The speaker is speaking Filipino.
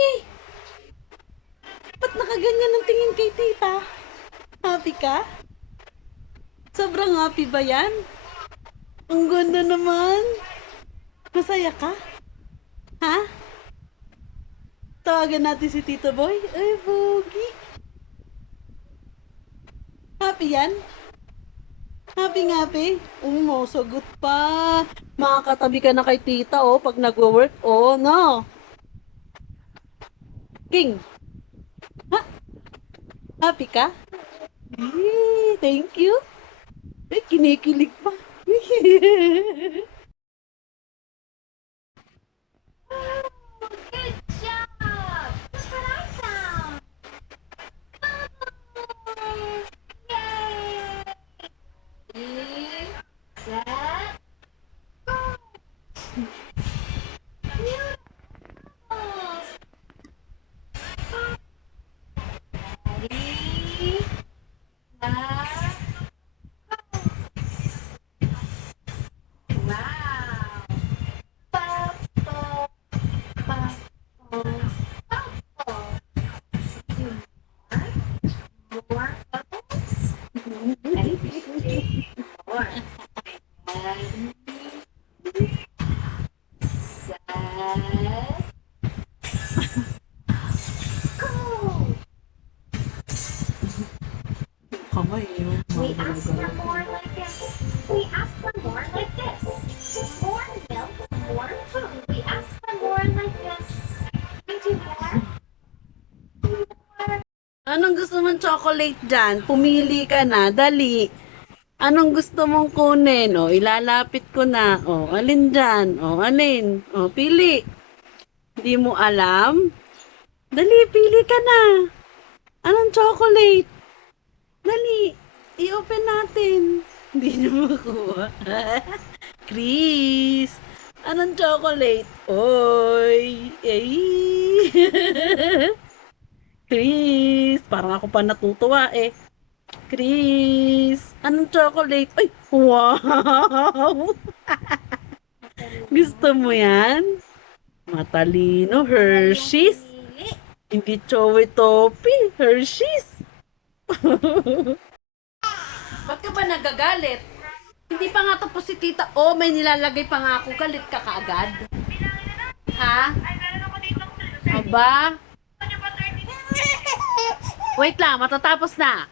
Ngi! Ba't nakaganyan ang tingin kay tita? Happy ka? Sobrang happy ba yan? Ang ganda naman. Masaya ka? Ha? Tawagan natin si Tito Boy. Ay, Bogi. Happy yan? Happy. Sagot pa. Makakatabi ka na kay tita, oh, pag nagwo-work. Oh, no. King. Ha? Happy ka? Thank you. Ay, kinikilig pa. Good job! That's what I found! Bubbles! Yay! Ready, set, go! Bubbles! Ready, set, wow! Bubble! Bubble! Bubble! More bubbles? Ready? More. Ready? Set. Go! Kamay, yun. We ask for more like this. We ask for more like this. More milk, more food. We ask for more like this. We do more. Anong gusto mong chocolate dyan? Pumili ka na, dali. Anong gusto mong kunin? O, ilalapit ko na. O, alin dyan? O, alin? O, pili. Hindi mo alam? Dali, pili ka na. Anong chocolate? Dali, i-open natin. Hindi niya makuha. Chris, anong chocolate? Oy, Chris, parang ako pa natutuwa eh. Chris, anong chocolate? Ay, wow! Gusto mo yan? Matalino, Hershey's. Hindi Chowi Topi, Hershey's. Ba't ka ba nagagalit? Hindi pa nga tapos si tita. Oh, may nilalagay pa nga ako. Galit ka kaagad. Ha? Aba? Wait lang, matatapos na.